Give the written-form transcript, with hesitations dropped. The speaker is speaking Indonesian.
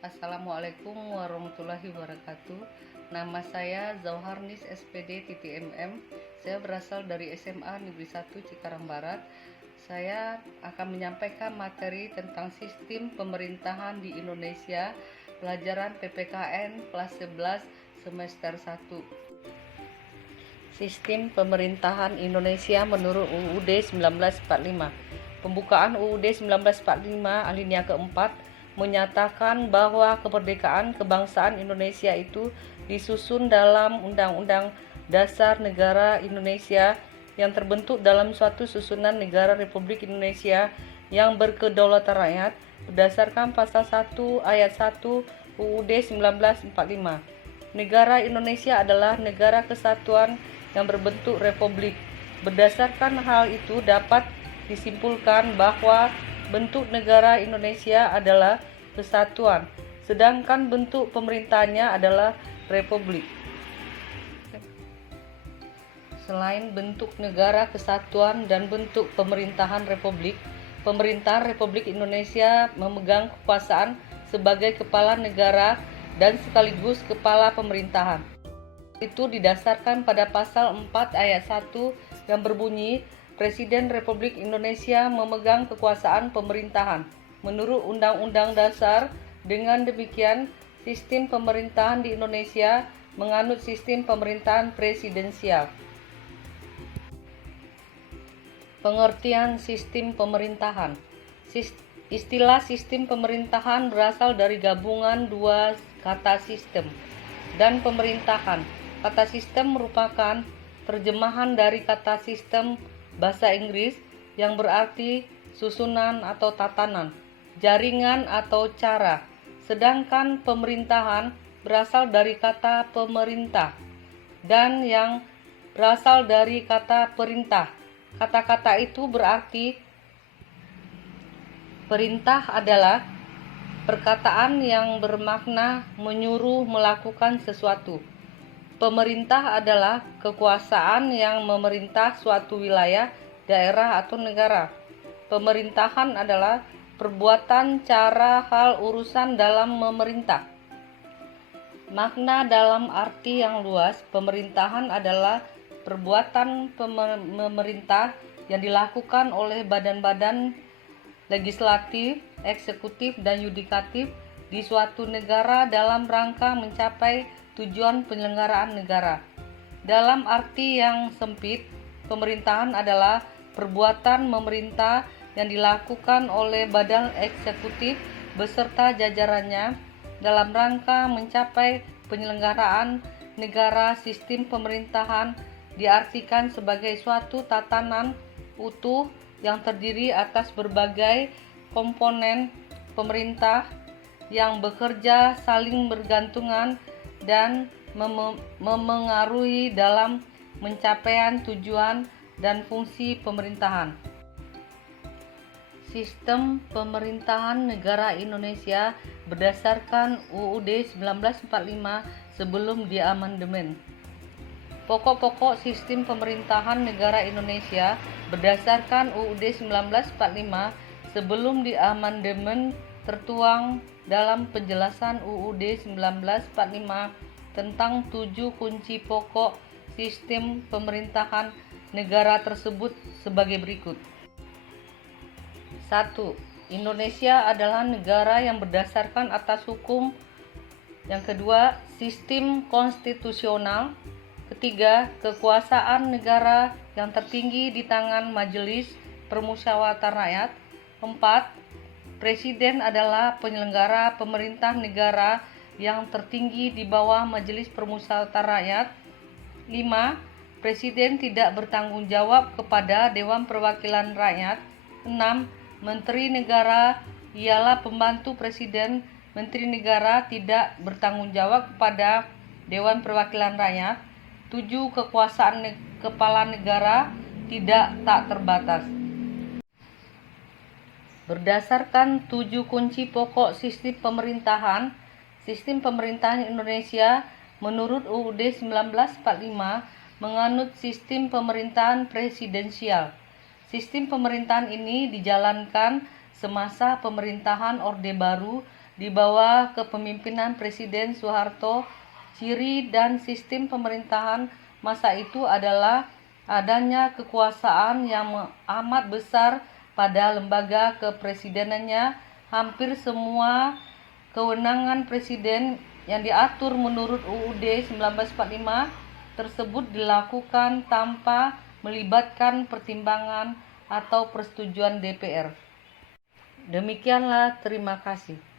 Assalamualaikum warahmatullahi wabarakatuh. Nama saya Zauharnis SPD TTMM. Saya berasal dari SMA Negeri 1 Cikarang Barat. Saya akan menyampaikan materi tentang sistem pemerintahan di Indonesia, pelajaran PPKN kelas 11 semester 1. Sistem pemerintahan Indonesia menurut UUD 1945. Pembukaan UUD 1945 alinea keempat menyatakan bahwa kemerdekaan kebangsaan Indonesia itu disusun dalam Undang-Undang Dasar Negara Indonesia yang terbentuk dalam suatu susunan negara Republik Indonesia yang berkedaulatan rakyat berdasarkan pasal 1 ayat 1 UUD 1945. Negara Indonesia adalah negara kesatuan yang berbentuk republik. Berdasarkan hal itu dapat disimpulkan bahwa bentuk negara Indonesia adalah kesatuan, sedangkan bentuk pemerintahannya adalah republik. Selain bentuk negara kesatuan dan bentuk pemerintahan republik, pemerintahan Republik Indonesia memegang kekuasaan sebagai kepala negara dan sekaligus kepala pemerintahan. Itu didasarkan pada pasal 4 ayat 1 yang berbunyi Presiden Republik Indonesia memegang kekuasaan pemerintahan menurut Undang-Undang Dasar. Dengan demikian, sistem pemerintahan di Indonesia menganut sistem pemerintahan presidensial. Pengertian sistem pemerintahan. Istilah sistem pemerintahan berasal dari gabungan dua kata sistem dan pemerintahan. Kata sistem merupakan terjemahan dari kata sistem bahasa Inggris yang berarti susunan atau tatanan, jaringan atau cara. Sedangkan pemerintahan berasal dari kata pemerintah dan yang berasal dari kata perintah. Kata-kata itu berarti perintah adalah perkataan yang bermakna menyuruh melakukan sesuatu. Pemerintah adalah kekuasaan yang memerintah suatu wilayah, daerah, atau negara. Pemerintahan adalah perbuatan, cara, hal, urusan dalam memerintah. Makna dalam arti yang luas, pemerintahan adalah perbuatan pemerintah yang dilakukan oleh badan-badan legislatif, eksekutif, dan yudikatif di suatu negara dalam rangka mencapai tujuan penyelenggaraan negara. Dalam arti yang sempit, pemerintahan adalah perbuatan memerintah yang dilakukan oleh badan eksekutif beserta jajarannya dalam rangka mencapai penyelenggaraan negara. Sistem pemerintahan diartikan sebagai suatu tatanan utuh yang terdiri atas berbagai komponen pemerintah yang bekerja saling bergantungan dan memengaruhi dalam pencapaian tujuan dan fungsi pemerintahan. Sistem pemerintahan negara Indonesia berdasarkan UUD 1945 sebelum diamandemen. Pokok-pokok sistem pemerintahan negara Indonesia berdasarkan UUD 1945 sebelum diamandemen tertuang dalam penjelasan UUD 1945 tentang 7 kunci pokok sistem pemerintahan negara tersebut sebagai berikut. 1. Indonesia adalah negara yang berdasarkan atas hukum. Yang kedua, sistem konstitusional. Ketiga, kekuasaan negara yang tertinggi di tangan Majelis Permusyawaratan Rakyat. 4. Presiden adalah penyelenggara pemerintah negara yang tertinggi di bawah Majelis Permusyawaratan Rakyat. 5. Presiden tidak bertanggung jawab kepada Dewan Perwakilan Rakyat. 6. Menteri negara ialah pembantu presiden. Menteri negara tidak bertanggung jawab kepada Dewan Perwakilan Rakyat. 7. Kekuasaan kepala negara tak terbatas. Berdasarkan 7 kunci pokok sistem pemerintahan Indonesia menurut UUD 1945 menganut sistem pemerintahan presidensial. Sistem pemerintahan ini dijalankan semasa pemerintahan Orde Baru di bawah kepemimpinan Presiden Soeharto. Ciri dan sistem pemerintahan masa itu adalah adanya kekuasaan yang amat besar pada lembaga kepresidenannya. Hampir semua kewenangan presiden yang diatur menurut UUD 1945 tersebut dilakukan tanpa melibatkan pertimbangan atau persetujuan DPR. Demikianlah, terima kasih.